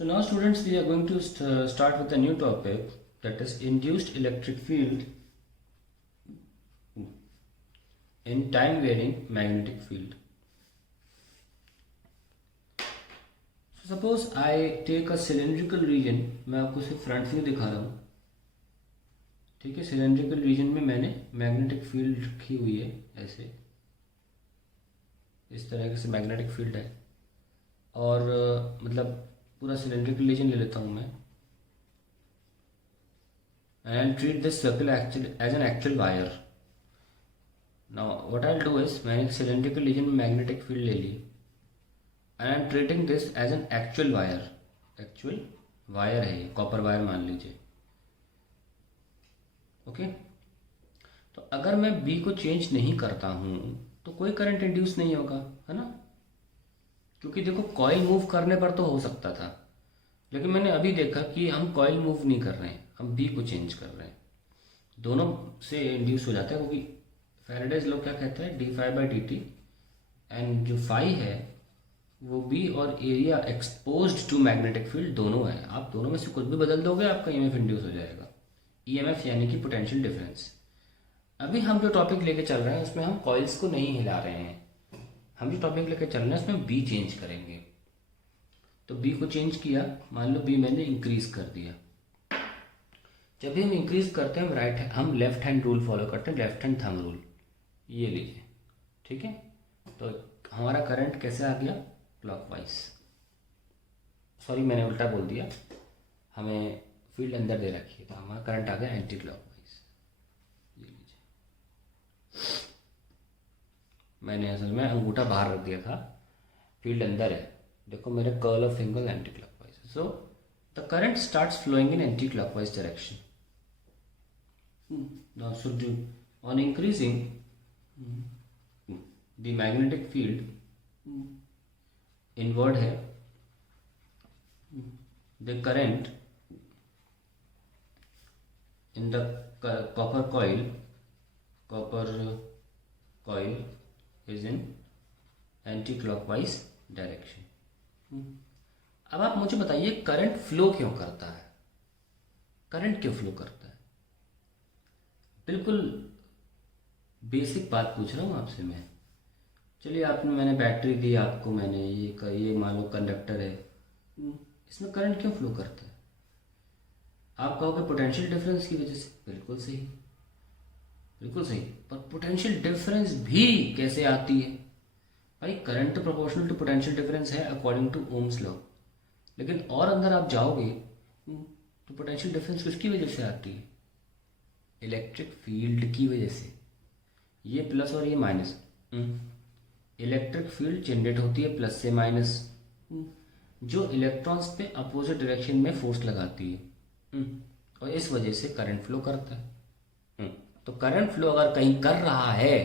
So now students, we are going to start with a new topic, that is induced electric field in time varying magnetic field. So suppose I take a cylindrical region, मैं आपको सिर्फ front view दिखा रहा हूँ, ठीक है। Cylindrical reason में मैंने मैग्नेटिक फील्ड रखी हुई है, ऐसे इस तरह से मैग्नेटिक फील्ड है, और मतलब पूरा सिलेंड्रिकल रीजन ले लेता हूँ मैं, and I'll treat this circle actually as an actual wire. Now what I'll do is, मैंने एक सिलेंड्रिकल रीजन में मैग्नेटिक फील्ड ले ली, and I'm treating this as an actual wire. Actual wire है ये, कॉपर वायर मान लीजिए, okay. तो अगर मैं B को चेंज नहीं करता हूँ तो कोई करंट इंड्यूस नहीं होगा, है ना, क्योंकि देखो कॉइल मूव करने पर तो हो सकता था, लेकिन मैंने अभी देखा कि हम कॉइल मूव नहीं कर रहे हैं, हम B को चेंज कर रहे हैं, दोनों से इंड्यूस हो जाता है, क्योंकि फैराडेज लॉ क्या कहता है, d phi by D t, and जो फाई है वो B और area exposed to magnetic field दोनों है, आप दोनों में से कुछ भी बदल दोगे आपका EMF इंड्यूस हो जाएगा, EMF यानी कि पोटेंशियल डिफरेंस। अभी हम जो टॉपिक लेके चल रहे हैं उसमें हम कॉइल्स को नहीं हिला रहे हैं, हम जो टॉपिक लेके चल रहे हैं उसमें B चेंज करेंगे। तो B को चेंज किया, मान लो B मैंने इंक्रीज कर दिया। जब भी हम इंक्रीज करते हैं हम लेफ्ट हैंड रूल फॉलो करते हैं, लेफ्ट हैंड थंब रूल, ये लीजिए, ठीक है। तो हमारा करंट कैसे आ गया, क्लॉकवाइज, सॉरी मैंने उल्टा बोल दिया, हमें फील्ड अंदर दे रखी है, तो हमारा करंट आ गया एंटी क्लॉकवाइज, ये लीजिए। मैंने असल में अंगूठा बाहर रख दिया था, फील्ड अंदर है, देखो मेरे curl of finger anti clockwise, so the current starts flowing in anti clockwise direction. So on increasing the magnetic field inward है, the current in the copper coil is in anti-clockwise direction। अब आप मुझे बताइए current flow क्यों करता है, current क्यों flow करता है? बिल्कुल बेसिक बात पूछ रहा हूँ आपसे मैं। चलिए मैंने बैटरी दी आपको, मैंने ये मान लो कंडक्टर है, इसमें करंट क्यों फ्लो करता है? आप कहोगे पोटेंशियल डिफरेंस की वजह से, बिल्कुल सही, बिल्कुल सही, पर पोटेंशियल डिफरेंस भी कैसे आती है भाई? करंट तो प्रोपोर्शनल टू पोटेंशियल डिफरेंस है अकॉर्डिंग टू ओम्स लॉ, लेकिन और अंदर आप जाओगे तो पोटेंशियल डिफरेंस किसकी वजह से आती है? इलेक्ट्रिक फील्ड की वजह से। ये प्लस और ये माइनस, इलेक्ट्रिक फील्ड जनरेट होती है प्लस से माइनस, जो इलेक्ट्रॉन्स पे अपोजिट डायरेक्शन में फोर्स लगाती है, और इस वजह से करंट फ्लो करता है। तो करंट फ्लो अगर कहीं कर रहा है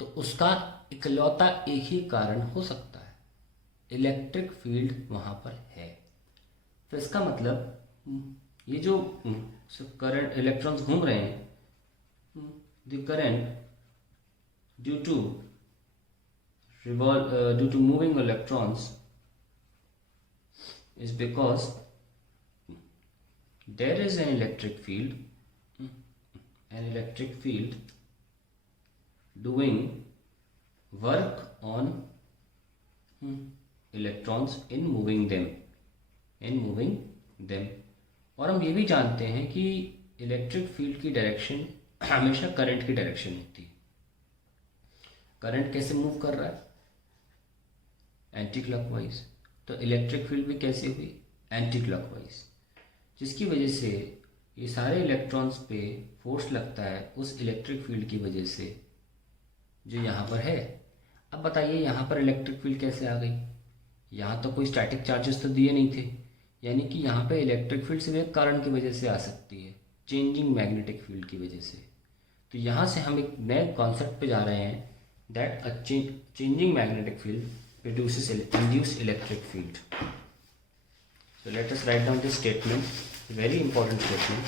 तो उसका इकलौता एक ही कारण हो सकता है, इलेक्ट्रिक फील्ड वहां पर है। तो इसका मतलब ये जो करंट इलेक्ट्रॉन्स घूम रहे हैं, the current due to moving electrons is because there is an electric field doing work on electrons in moving them, और हम ये भी जानते हैं कि इलेक्ट्रिक फील्ड की डायरेक्शन हमेशा करंट की डायरेक्शन होती है। करंट कैसे मूव कर रहा है? Anti clockwise. तो इलेक्ट्रिक फील्ड भी कैसे हुई? एंटी क्लॉकवाइज, जिसकी वजह से ये सारे इलेक्ट्रॉन्स पे फोर्स लगता है उस इलेक्ट्रिक फील्ड की वजह से जो यहाँ पर है। अब बताइए यहाँ पर इलेक्ट्रिक फील्ड कैसे आ गई? यहाँ तो कोई स्टैटिक चार्जेस तो दिए नहीं थे, यानी कि यहाँ पे इलेक्ट्रिक फील्ड सिर्फ एक कारण की वजह से आ सकती है, चेंजिंग मैग्नेटिक फील्ड की वजह से। तो यहाँ से हम एक नए कॉन्सेप्ट पे जा रहे हैं, that a changing magnetic field produces induced electric field. So let us write down this statement, very important statement.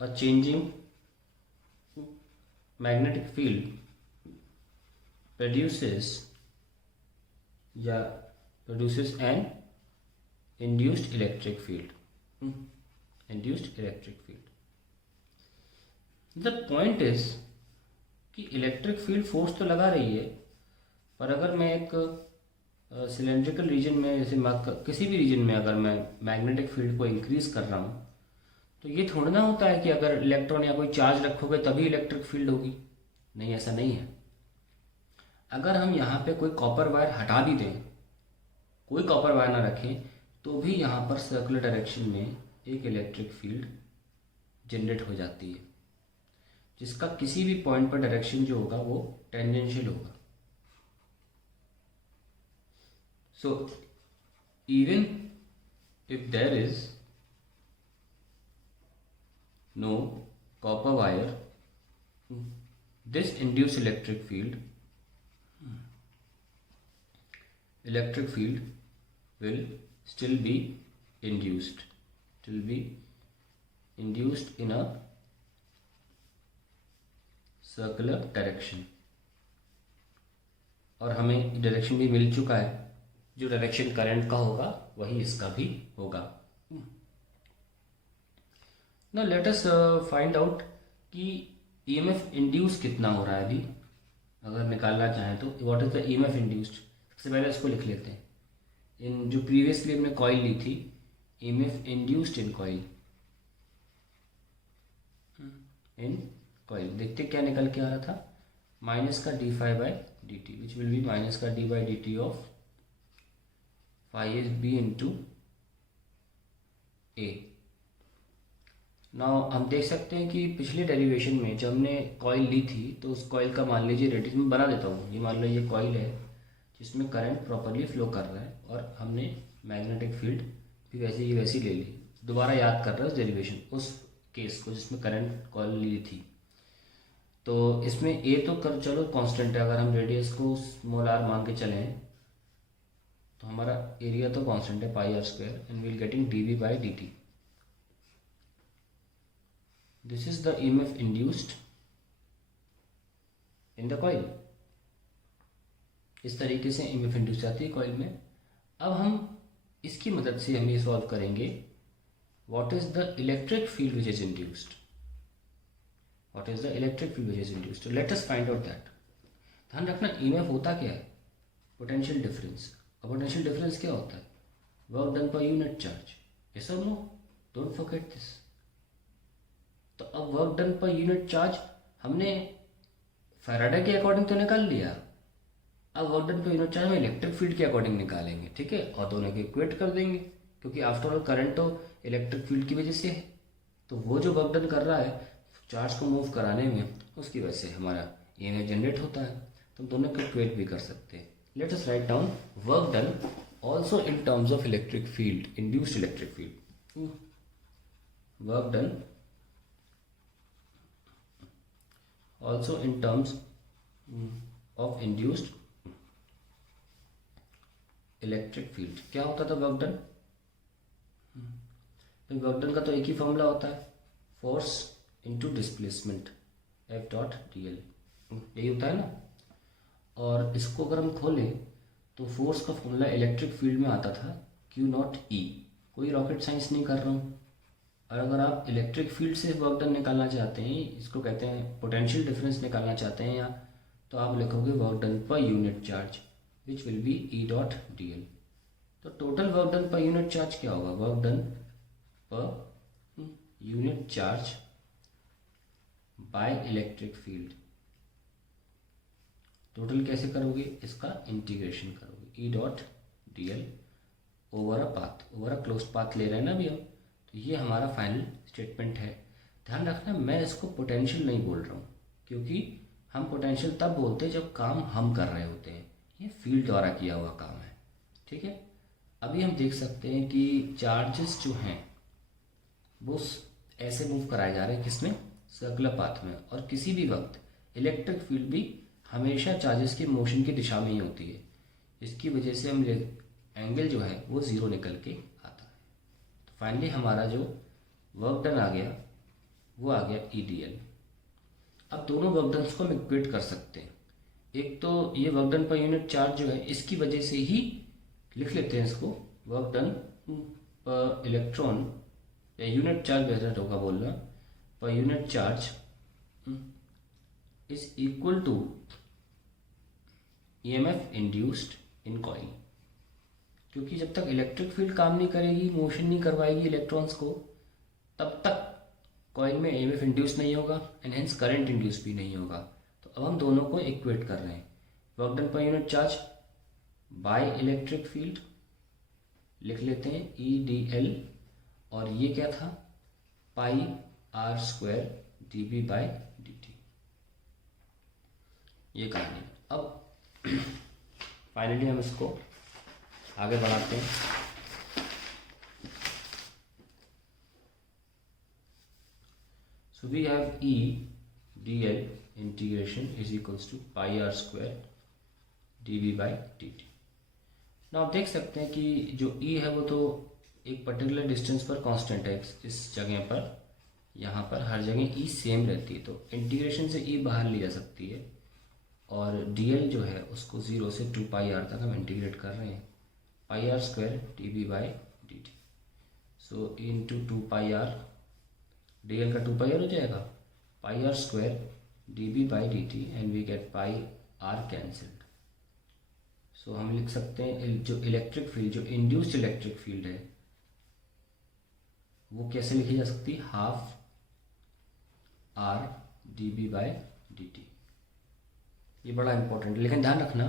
A changing magnetic field produces या produces N induced electric field, induced electric field. The point is कि electric field force तो लगा रही है, पर अगर मैं एक सिलेंड्रिकल रीजन में, जैसे किसी भी रीजन में अगर मैं मैग्नेटिक फील्ड को इंक्रीज कर रहा हूँ, तो ये थोड़ा ना होता है कि अगर इलेक्ट्रॉन या कोई चार्ज रखोगे तभी इलेक्ट्रिक फील्ड होगी। नहीं, ऐसा नहीं है। अगर हम यहाँ पे कोई कॉपर वायर हटा भी दें, कोई कॉपर वायर ना रखें, तो भी यहाँ पर सर्कुलर डायरेक्शन में एक इलेक्ट्रिक फील्ड जनरेट हो जाती है, जिसका किसी भी पॉइंट पर डायरेक्शन जो होगा वो टेंजेंशियल होगा। So even if there is no copper wire, this induced electric field will still be induced in a circular direction, और हमें डायरेक्शन भी मिल चुका है। जो डायरेक्शन करंट का होगा वही इसका भी होगा। Now let us find out कि ईएमएफ इंड्यूस कितना हो रहा है अभी, अगर निकालना चाहें तो। What is the EMF induced? सबसे पहले इसको लिख लेते हैं। इन जो प्रीवियसली हमने कॉइल ली थी, ईएमएफ इंड्यूस्ड इन कॉइल, देखते क्या निकल के आ रहा था, माइनस का D phi by D T, which will be minus का D by D T of phi S B into A. Now हम देख सकते हैं कि पिछले डेरिवेशन में जब हमने कॉइल ली थी, तो उस कॉइल का मान लीजिए रेडियस में बना देता हूँ। ये मान लो ये कॉइल है जिसमें करंट प्रॉपरली फ्लो कर रहा है, और हमने मैग्नेटिक फील्ड भी वैसे ही वैसी ले ली। दोबारा याद कर रहे हैं उस डेरिवेशन, उस केस को जिसमें करंट कॉइल ली थी। तो इसमें ए तो कर चलो कांस्टेंट है, अगर हम रेडियस को स्मॉल आर मान के चलें तो हमारा एरिया तो कांस्टेंट है pi R square, and we'll getting D V by D T. This is the EMF induced in the coil। इस तरीके से EMF इंड्यूस आती है कॉइल में। अब हम इसकी मदद से हम ये सॉल्व करेंगे, what is the electric field which is induced, what is the electric field which is induced. Let us find out that. ध्यान रखना, EMF होता क्या है? Potential difference. और पोटेंशियल डिफरेंस क्या होता है? Work done per unit charge. Yes और नो? Don't forget this. तो अब work done per unit charge हमने फैराडे के अकॉर्डिंग तो निकाल लिया, अब work done per unit charge हम इलेक्ट्रिक फील्ड के अकॉर्डिंग निकालेंगे, ठीक है, और दोनों को इक्वेट कर देंगे, क्योंकि आफ्टर ऑल करंट तो इलेक्ट्रिक फील्ड की वजह से है। तो वो जो वर्क डन कर रहा है चार्ज को मूव कराने में, उसकी वजह से हमारा ईएमएफ जनरेट होता है। तो दोनों को इक्वेट भी कर सकते हैं। Let us write down work done also in terms of electric field, induced electric field. Work done also in terms of induced electric field। क्या होता था वर्क डन? वर्क डन का तो एक ही फॉर्मूला होता है, force into displacement, F dot D L, यही होता है ना। और इसको अगर हम खोलें तो फोर्स का फॉर्मूला इलेक्ट्रिक फील्ड में आता था क्यू नॉट ई। कोई रॉकेट साइंस नहीं कर रहा हूँ। और अगर आप इलेक्ट्रिक फील्ड से वर्क डन निकालना चाहते हैं, इसको कहते हैं पोटेंशियल डिफरेंस निकालना चाहते हैं, या तो आप लिखोगे work done per unit charge, which will be E dot D L. तो total work done per unit charge क्या होगा? Work done per unit charge by electric field. Total कैसे करोगे? इसका इंटीग्रेशन करोगे, E dot D L over a path, over a close path ले रहे हैं ना अभी हम। तो ये हमारा फाइनल स्टेटमेंट है। ध्यान रखना, मैं इसको पोटेंशियल नहीं बोल रहा हूँ, क्योंकि हम पोटेंशियल तब बोलते हैं जब काम हम कर रहे होते हैं। ये फील्ड द्वारा किया हुआ काम है, ठीक है। अभी हम देख सकते हैं कि चार्जेस जो हैं वो ऐसे मूव कराए जा रहे हैं, किसमें? सर्कुलर पाथ में। और किसी भी वक्त इलेक्ट्रिक फील्ड भी हमेशा चार्जेस के मोशन की दिशा में ही होती है। इसकी वजह से हम एंगल जो है वो ज़ीरो निकल के आता है। तो फाइनली हमारा जो वर्क डन आ गया वो आ गया ई डी एल। अब दोनों वर्क डन्स को हम इक्वेट कर सकते हैं। एक तो ये work done per unit charge जो है इसकी वजह से ही लिख लेते हैं इसको, वर्क डन पर इलेक्ट्रॉन या यूनिट चार्ज बेहतर होगा बोलना, per unit charge is equal to EMF induced in coil. क्योंकि जब तक इलेक्ट्रिक फील्ड काम नहीं करेगी, मोशन नहीं करवाएगी इलेक्ट्रॉन्स को, तब तक कॉइल में ईएमएफ इंड्यूस नहीं होगा एंड हेंस करंट इंड्यूस भी नहीं होगा। तो अब हम दोनों को इक्वेट कर रहे हैं, work done per unit charge by electric field लिख लेते हैं EDL, और ये क्या था पाई R² dB बाय dt। ये कहानी। अब फाइनली हम इसको आगे बढ़ाते हैं। So we have EDL integration is equals to pi R² dB by dt। ना आप देख सकते हैं कि जो E है वो तो एक पर्टिकुलर डिस्टेंस पर कांस्टेंट है, इस जगह पर, यहाँ पर हर जगह E सेम रहती है, तो इंटीग्रेशन से E बाहर ली जा सकती है, और dl जो है उसको 0 से 2 पाई r तक हम इंटीग्रेट कर रहे हैं, pi R² dB by dt। So into 2 pi r, dl का 2 पाई r हो जाएगा, pi R² dB by dt and we get pi r cancelled. So हम लिख सकते हैं जो इलेक्ट्रिक फील्ड, जो इंड्यूस्ड इलेक्ट्रिक फील्ड है वो कैसे लिखी जा सकती है, half r dB by dt। ये बड़ा इंपॉर्टेंट है, लेकिन ध्यान रखना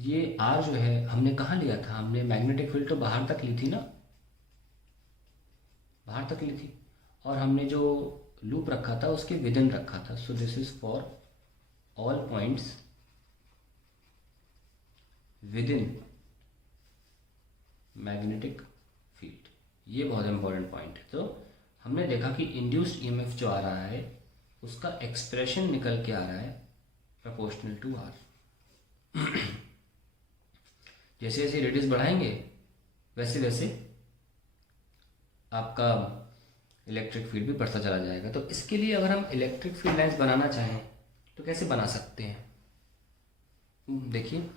ये r जो है हमने कहाँ लिया था, हमने मैग्नेटिक फील्ड तो बाहर तक ली थी ना, बाहर तक ली थी, और हमने जो लूप रखा था उसके विद इन रखा था। So this is for all points with in magnetic field. ये बहुत इंपॉर्टेंट पॉइंट है। तो हमने देखा कि इंड्यूस्ड ईएमएफ जो आ रहा है उसका एक्सप्रेशन निकल के आ रहा है प्रोपोर्शनल टू r। जैसे जैसे रेडियस बढ़ाएंगे वैसे वैसे आपका इलेक्ट्रिक फील्ड भी बढ़ता चला जाएगा। तो इसके लिए अगर हम इलेक्ट्रिक फील्ड लाइंस बनाना चाहें तो कैसे बना सकते हैं, देखिए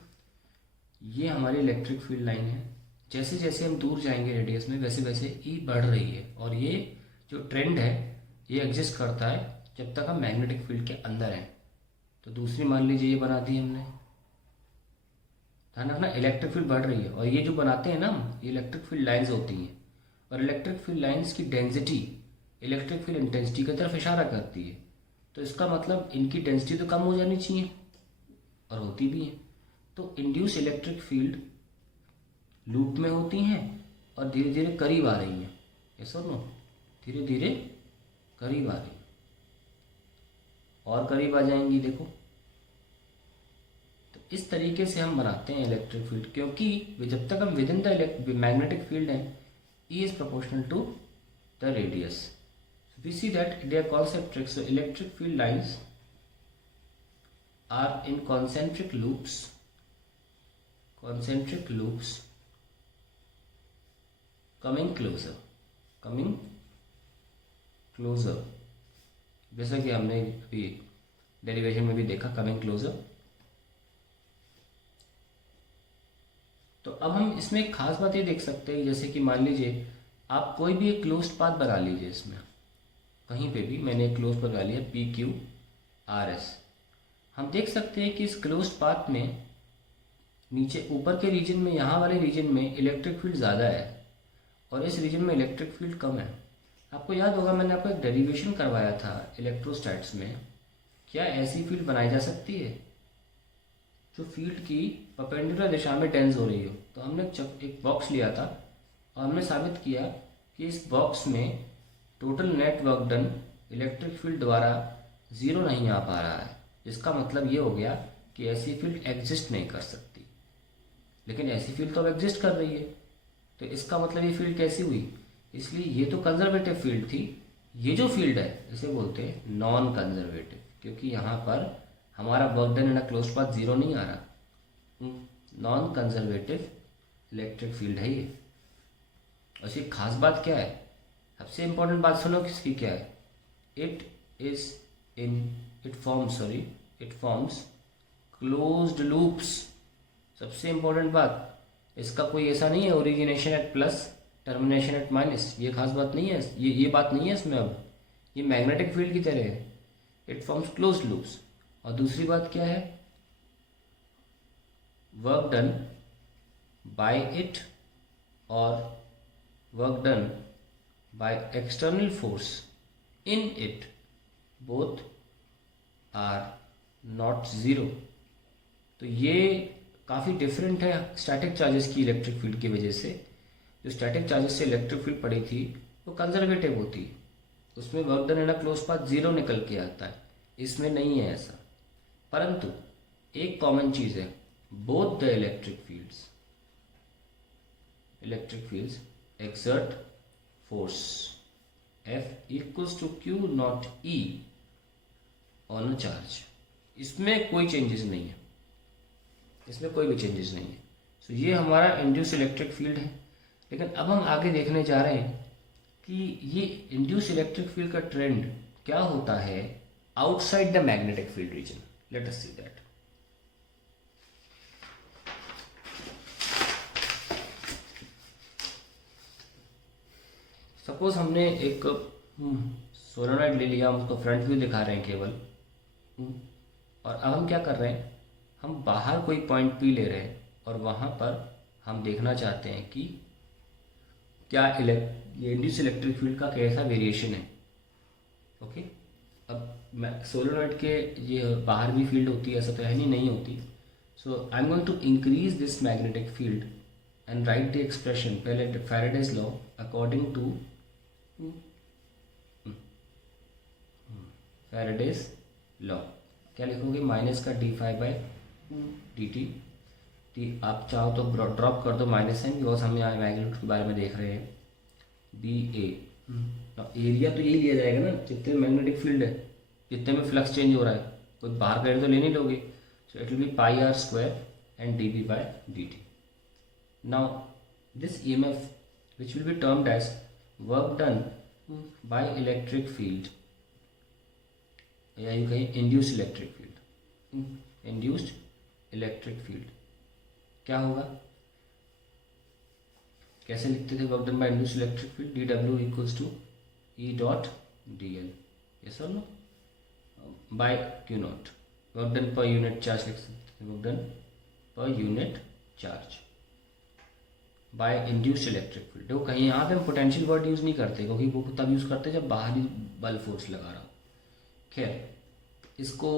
ये हमारी इलेक्ट्रिक फील्ड लाइन है, जैसे जैसे हम दूर जाएंगे रेडियस में वैसे वैसे E बढ़ रही है, और ये जो ट्रेंड है ये एग्जिस्ट करता है जब तक हम मैग्नेटिक फील्ड के अंदर हैं। तो दूसरी मान लीजिए ये बना दी हमने, ध्यान रखना इलेक्ट्रिक फील्ड बढ़ रही है, और ये जो बनाते हैं ना हम, ये इलेक्ट्रिक फील्ड लाइंस होती हैं, और इलेक्ट्रिक फील्ड लाइंस की डेंसिटी इलेक्ट्रिक फील्ड इंटेंसिटी की तरफ इशारा करती है। तो इसका मतलब इनकी डेंसिटी तो कम हो जानी चाहिए, और होती भी है। तो इंड्यूस इलेक्ट्रिक फील्ड लूप में होती हैं और धीरे धीरे करीब आ रही हैं, यस और नो, धीरे धीरे करीब आ रही हैं और करीब आ जाएंगी, देखो। तो इस तरीके से हम बनाते हैं इलेक्ट्रिक फील्ड, क्योंकि जब तक हम with in the magnetic field हैं E is proportional to the radius. So we see that they are concentric. So electric field lines are in concentric loops. Concentric loops coming closer. Coming closer. जैसा कि हमने अभी derivation में भी देखा, coming closer. तो अब हम इसमें एक खास बात ये देख सकते हैं, जैसे कि मान लीजिए आप कोई भी एक क्लोज्ड पाथ बना लीजिए, इसमें कहीं पे भी मैंने एक क्लोज बना लिया PQRS। हम देख सकते हैं कि इस क्लोज्ड पाथ में नीचे ऊपर के रीजन में, यहाँ वाले रीजन में इलेक्ट्रिक फील्ड ज़्यादा है और इस रीजन में इलेक्ट्रिक फील्ड कम है। आपको याद होगा मैंने आपको एक डेरिवेशन करवाया था इलेक्ट्रोस्टैट्स में, क्या ऐसी फील्ड बनाई जा सकती है जो फील्ड की परपेंडिकुलर दिशा में टेंस हो रही हो। तो हमने एक बॉक्स लिया था और हमने साबित किया कि इस बॉक्स में total net work done electric field द्वारा 0 नहीं आ पा रहा है, जिसका मतलब ये हो गया कि ऐसी फील्ड एग्जिस्ट नहीं कर सकती। लेकिन ऐसी फील्ड तो अब एग्जिस्ट कर रही है, तो इसका मतलब ये फील्ड कैसी हुई, इसलिए ये तो कंजर्वेटिव फील्ड थी। ये जो फील्ड है इसे बोलते हैं नॉन कंजर्वेटिव, क्योंकि यहाँ पर हमारा work done in a closed path 0 नहीं आ रहा। नॉन कंजर्वेटिव इलेक्ट्रिक फील्ड है ये। और इसकी खास बात क्या है, सबसे इंपॉर्टेंट बात सुनो किसकी क्या है, इट फॉर्म्स क्लोज्ड लूप्स, सबसे इंपॉर्टेंट बात, इसका कोई ऐसा नहीं है origination at plus termination at minus, ये खास बात नहीं है, ये बात नहीं है इसमें। अब ये मैग्नेटिक फील्ड की तरह है, इट फॉर्म्स क्लोज्ड लूप्स। और दूसरी बात क्या है, वर्क डन बाय इट और work done by external force in it both are not zero. तो ये काफ़ी डिफरेंट है स्टैटिक चार्जेस की इलेक्ट्रिक फील्ड की वजह से। जो स्टैटिक चार्जेस से इलेक्ट्रिक फील्ड पड़ी थी वो कंजर्वेटिव होती है, उसमें work done in a close path zero निकल के आता है, इसमें नहीं है ऐसा। परंतु एक कॉमन चीज़ है, both the electric fields exert force F equals to Q not E on a charge। इसमें कोई चेंजेस नहीं है, इसमें कोई भी चेंजेस नहीं है। सो ये हमारा इंड्यूस इलेक्ट्रिक फील्ड है। लेकिन अब हम आगे देखने जा रहे हैं कि ये इंड्यूस इलेक्ट्रिक फील्ड का ट्रेंड क्या होता है outside the magnetic field reason. Let us see that. Suppose हमने एक सोलेनॉइड ले लिया, हम उसको फ्रंट व्यू दिखा रहे हैं केवल, और अब हम क्या कर रहे हैं, हम बाहर कोई पॉइंट पी ले रहे हैं और वहाँ पर हम देखना चाहते हैं कि क्या ये इंड्यूस इलेक्ट्रिक फील्ड का कैसा वेरिएशन है। ओके, अब सोलेनॉइड के ये बाहर भी फील्ड होती है, ऐसा तो है नहीं होती। So I am going to increase this magnetic field and write the expression, पहले Faraday's law according to Faraday's law. क्या लिखोगे, माइनस का D phi by D T, आप चाहो तो ड्रॉप कर दो माइनस साइन, बिकॉज हम यहाँ मैग्नेट्यूड के बारे में देख रहे हैं। बी ए एरिया तो यही लिया जाएगा ना, जितने मैग्नेटिक फील्ड है, जितने में फ्लक्स चेंज हो रहा है, कोई बाहर का तो ले नहीं लोगे। So it will be pi R square and D B by D T. Now this E M F which will be termed as work done by electric field, या यू कहें induced electric field. Induced electric field क्या होगा, कैसे लिखते थे work done by induced electric field, D W equals to E dot D L, yes और no, by Q naught. Work done per unit charge लिख सकते हैं, work done per unit charge bye induced electric field. देखो कहीं यहाँ पे हम potential word use नहीं करते, क्योंकि वो तब यूज़ करते जब बाहरी बल फोर्स लगा रहा हो। खैर, इसको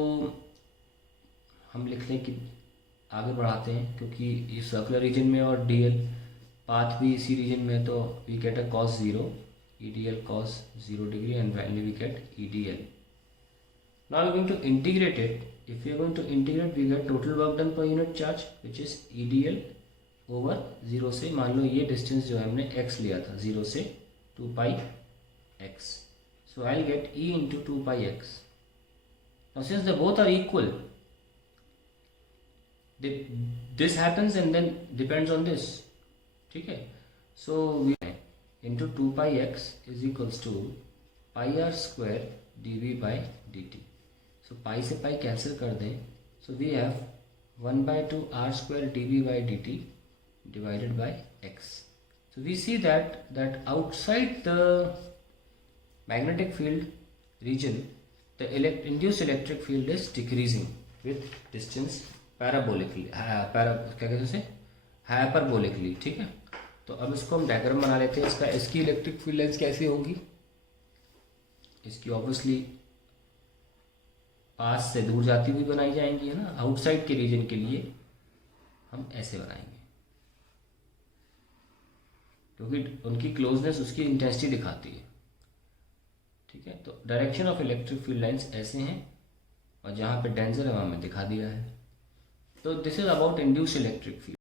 हम लिख लें कि आगे बढ़ाते हैं, क्योंकि ये सर्कुलर रीजन में और डी एल पाथ भी इसी रीजन में, तो we get a cos 0, EDL cos 0 degree, and finally we get EDL. Now we are going to integrate it. If we are going to integrate, we get total work done per unit charge, which is EDL over 0 से, मान लो ये distance जो है हमने x लिया था, 0 से 2 पाई x. So I'll get E into 2 pi x. Now since they both are equal, this happens and then depends on this. ठीक है, so we into 2 pi X is equals to pi R square D V by D T. So pi से pi cancel कर दें, so we have 1/2 R square D V by D T divided by X. So we see that outside the magnetic field region the induced electric field is decreasing with distance parabolically, क्या कहते हैं उसे, हाइपरबोलिकली। ठीक है, तो अब इसको हम डायग्राम बना लेते हैं इसका। इसकी इलेक्ट्रिक फील्ड लाइंस कैसी होंगी, इसकी ऑब्वियसली पास से दूर जाती हुई बनाई जाएंगी, है ना। आउटसाइड के रीजन के लिए हम ऐसे बनाएंगे, क्योंकि उनकी क्लोजनेस उसकी इंटेंसिटी दिखाती है। ठीक है, तो direction of electric field lines ऐसे हैं, और जहाँ पे डेंजर है वहाँ में दिखा दिया है। तो this is about induced electric field.